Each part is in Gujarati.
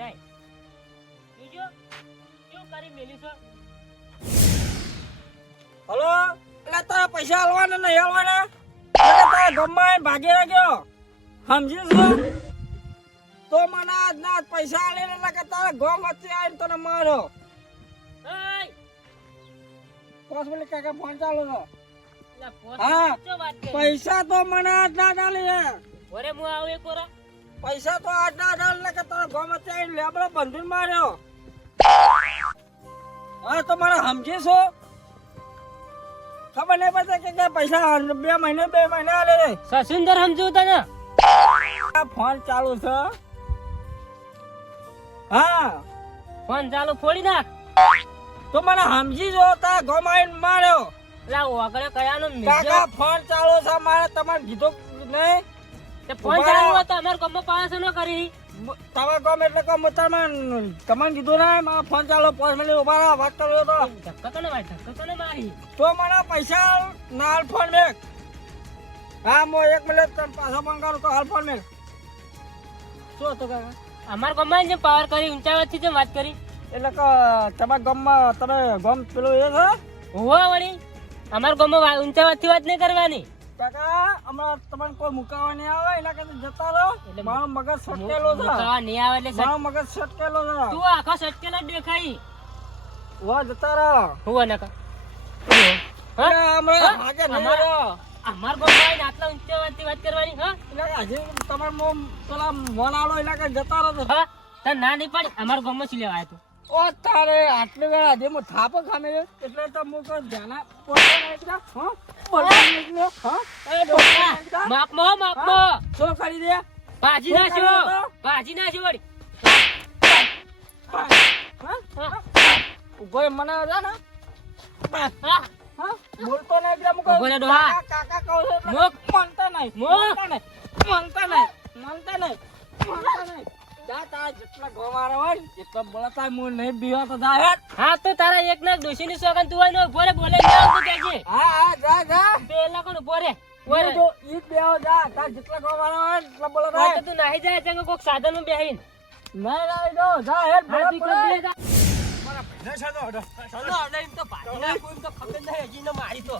જાય બીજો શું કરી મેલી છો? હલો એટલે તારા પૈસા હાલવાના નહીં હાલવાના એટલે તારા ગમમાં ભાગી રાખ્યો સમજી છું તો મને આજના પૈસા આલે એટલે કે તારા ગમ વચ્ચે આવીને તને મારો એય 5 મિનિટ કાકા ફોન ચાલુ છે લા પોસ હા. શું વાત કરી? પૈસા તો મને આજના ડાલી છે ઓરે હું આવું એક ઓરો પૈસા તો આજના ડાલ એટલે કે તારા ગમ વચ્ચે આવીને લેબડો બંધીને માર્યો હા તો મને સમજી છો ખબર નહીં પડતી કે પૈસા 2 મહિને આલે છે સસુંદર સમજુ તને આ ફોન ચાલુ છે હા ફોન ચાલુ ફોડી નાખ. તો મને સમજી જો તા ગમાઈને માર્યો લા ઓગળે કયાનો કાકા ફોન ચાલુ છે મારે તમારે કીધું નહીં તે ફોન ચાલુ હતો અમાર ગમો પાસે ન કરી તમારે ગમ એટલે ગમ તમને કીધું નહીં મારો ફોન ચાલુ 5 મિનિટ ઉભા રહો વાત કર્યો તો ધક્કા તો ને મારી ધક્કા તો ને મારી તો મને પૈસા ના હાલ ફોન મેક હા હું 1 મિનિટ તને પાછો ફોન કરું તો હાલ ફોન મેક શું હતું કાકા અમાર ગમમાં જે પાવર કરી ઊંચાવાથી જે વાત કરી એટલે કે તમારા ગામમાં તમે ગમ પેલું એ છે હોવા વળી અમાર ગમમાં ઊંચાવાથી વાત નહીં કરવાની. કાકા હમણાં તમને કોઈ મુકાવા નહીં આવે એના કરતા જતા રહો એટલે મારો મગજ સટકેલો છે મુકાવા નહીં આવે એટલે મારો મગજ સટકેલો છે તું આખો સટકેલો જ દેખાઈ વાહ જતા રહો હોવા નકા એટલે હમણાં હાજર નહીં રહ્યો. અમાર ગમમાં આટલા ઊંચાવાથી વાત કરવાની હા એટલે હજી તમારે મોં પેલા મોન આલો એના કરતા જતા રહો હા તને ના નહીં પડી અમાર ગમમાં શું લેવા આવ્યો તું? ઓ તારે આટલી વેળા હજી હું થાપો ખામે છે એટલે તો હું કોઈ ધ્યાન પોતા નહીં એકદા હા બોલતા નહીં એકદા હા એ ડોક્ટર માપમાં માપમાં શું કરી દે ભાજી શું નાખ્યો કર્યું તો? ભાજી નાખ્યો વળી હા ઉભો રહે, મને છે ને હા હા બોલતો નહીં એકદમ ઉભો રહે ડોહા. કાકા કહું છું એટલે મુક. માનતા નહીં મુક. માનતા નહીં માનતા નહીં માનતા નહીં જા તારા જેટલા ગોવારા હોય ને એટલા બોલતા હું નહીં બીવા તો જા હેડ. હા તો તારા એક ના ડોશીની સોગન તું હોય ને ઉભો રે બોલે ના આવતું કહેજે હા હા જા જા પેલા કોણ ઉભો રે ઈ તો ઈ બેહો જા તારા જેટલા ગોવારા હોય ને એટલા બોલતા હા તો તું નાહી જાય ચંગો કોક સાધન માં બેહીન નહીં રાઈ દો જા હેડ હા તું બોલે કઈ જા ચલો અડે એમ તો ભાજી નાખું એમ તો ખબર નહીં હજી ને મારી તો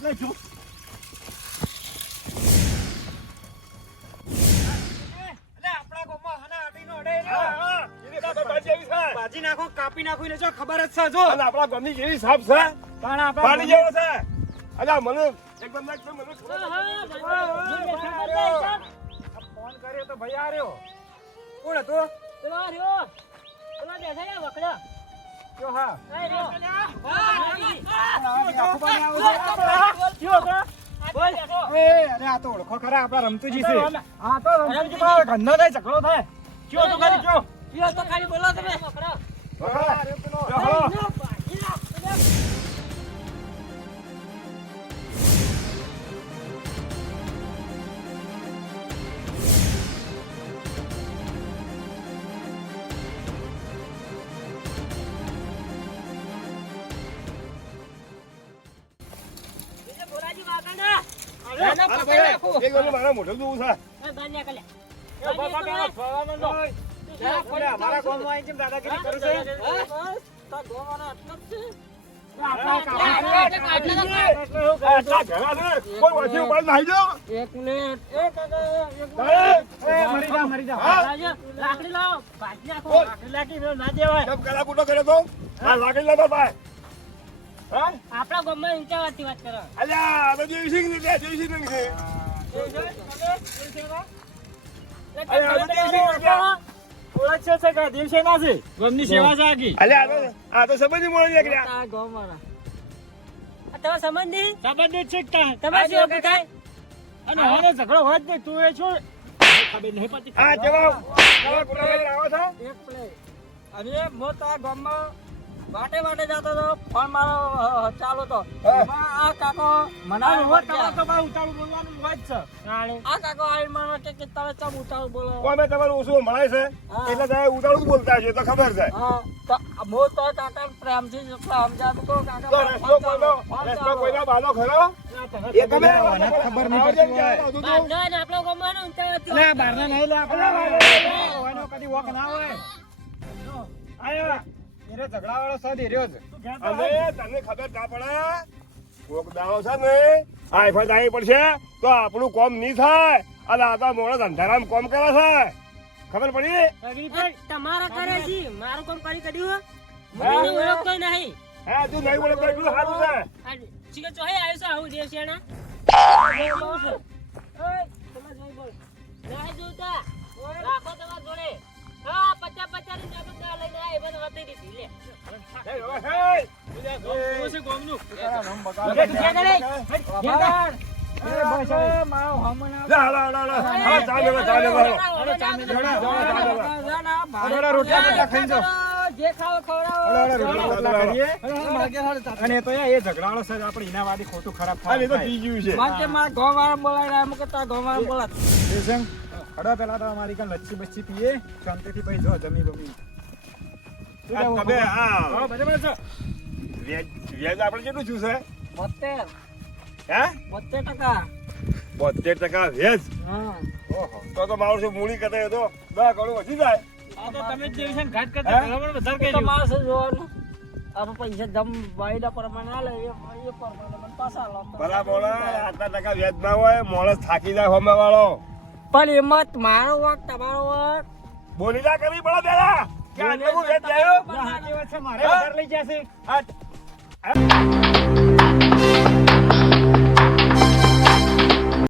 ભાજી નાખો કાપી નાખો એટલે જો ખબર જ છે જો આપણા ગામની જેવી સાપ છે પણ આપણા પાણી જેવો છે અલા મને એકદમ નાખ મને ફોન કર્યો તો ભાઈ આર્યો કોણ હતો પેલો રહ્યો પેલો બેઠા વખડા કયો હા એ રહ્યો આખુબાની આવું છે કયો હતો બોલ એ અરે આ તો ઓળખો ખરા આપણા રમતુજી છે હા તો રમતુજી ભાઈ ગંધો થાય ઝઘડો થાય કયો તો ખાલી કયો તો ખાલી બોલો તમે વખડા બોલાજી વાગણા એક વાર મારા મોઢું જોવું છે એ બાન્યા કલે અમારા ગામમાં આવીને કેમ દાદાગીરી કરે છે તા ગામવાળા આટલા જ છે આટલા ઘણા છે કોઈ વાંચી ઉપાડ નાહી જાઓ એક મિનિટ એ કાકા મરી જા રાજો લાકડી લાવો ભાજી નાખો લાગી ના દેવાય કેમ ગળા કૂટો કર્યો તો આ લાગી લે ભાઈ હા આપણા ગામમાં ઊંચા વાતથી વાત કરો અલ્યા આ બધી એવી સિંગ છે જેવી સિંગ છે ગમની સેવા છે આગી અલ્યા આ તો સંબંધી મોળે નીકળ્યા આ ગામવાળા આ તમારા સંબંધી સંબંધ છે તમારે શું ઓળખ થાય અને હવે ઝઘડો હોય જ નહીં તું એ છો ખબર નહીં પડતી આ જવાબ કૂટો લઈને આવો છો એક પ્લેટ અરે હું તો આ ગામમાં વાટે વાટે જતો હતો ફોન મારો ચાલુ તો એમાં આ કાકો મને ઉતાળું બોલવાનું હોય જ છે આ કાકો આવીને મને કે તમે ચમ ઉતાળું બોલો કોમે તમારું ઓછું મળે છે એટલે તમે ઉતાળું બોલતા છે તો ખબર છે હા તો હું તો કાકા પ્રેમથી સમજાતું કહું તો કાકા રસ્તો કોઈનો બાલો ખરો એ ખબર નહીં બારનો અને આપણો ગામમાં ઊંચા વાતથી વાત કરો. બહારના નહીં લે આપણે કદી વોક ના હોય આયા એનો ઝઘડાવાળો સદ એર્યો છે. અને તને ખબર ના પડે કોક દાડો છે ને આઈફાઈ આવી પડશે તો આપણું કોમ નહીં થાય અને આ તો મોડો ધંધારામ કોમ કરે છે ખબર પડી તમારા કરે છે મારું કામ કરી કર્યું મને ઓળખતો નહીં હે તું નહીં બોલે તો એટલું સારું છે આ ચીકર ચોહે આવ્યો છે આવું દેવશેણા નહીં જોતા રાખો તમારા જોડે હા 50 ની જબરદસ્ત લઈને આ એ બધું વધી દીધી લે હે હે તારા નામ બગાડ. મારો હમણ લા લા લા લા હા ચાલે ચાલે અરે રોટલા બોટલા ખાઈ જાઓ. જે ખાવ ખવડાવો અરે રોટલા બોટલા કરીએ. અને એ તો યાર એ ઝઘડાવાળો સદ આપણે એના વાદી ખોટું ખરાબ આ તો થાય. પી ગયું છે માટે મારા ગોવાળા બોલાવ્યા એમ કરતા ગોવાળા બોલાત દેવસંગ, હડો પેલા તો અમારી કાન લચ્છી બચ્છી પીએ શાંતિથી પછી જો જમી બમી. શું આ કહેવું? તમે હા, આ બરાબર છે. વ્યાજ આપણે કેટલું છું છે 72 હે 72%. 72% વ્યાજ હા ઓહો તો મારું શું મૂડી કદે તો 10 કરોડ વધી જાય આ તો તમે જ દેવસંગ ઘાટ હે? કરતા બરાબર વધારે તો કહેજો. માણસ જોવાનું આપણે પૈસા જમ વાયદા પ્રમાણે આલે એ પ્રમાણે મને પાછા આલો તો બરાબર આટલા ટકા વ્યાજ ના હોય માણસ થાકી જાય હોમે વાળો પણ એમાં મારો વાક તમારો વાક બોલી ના કરવી પડે પેલા કે આટલું વ્યાજ જાય સાચી વાત છે, મારે વધારે લઈ જશે.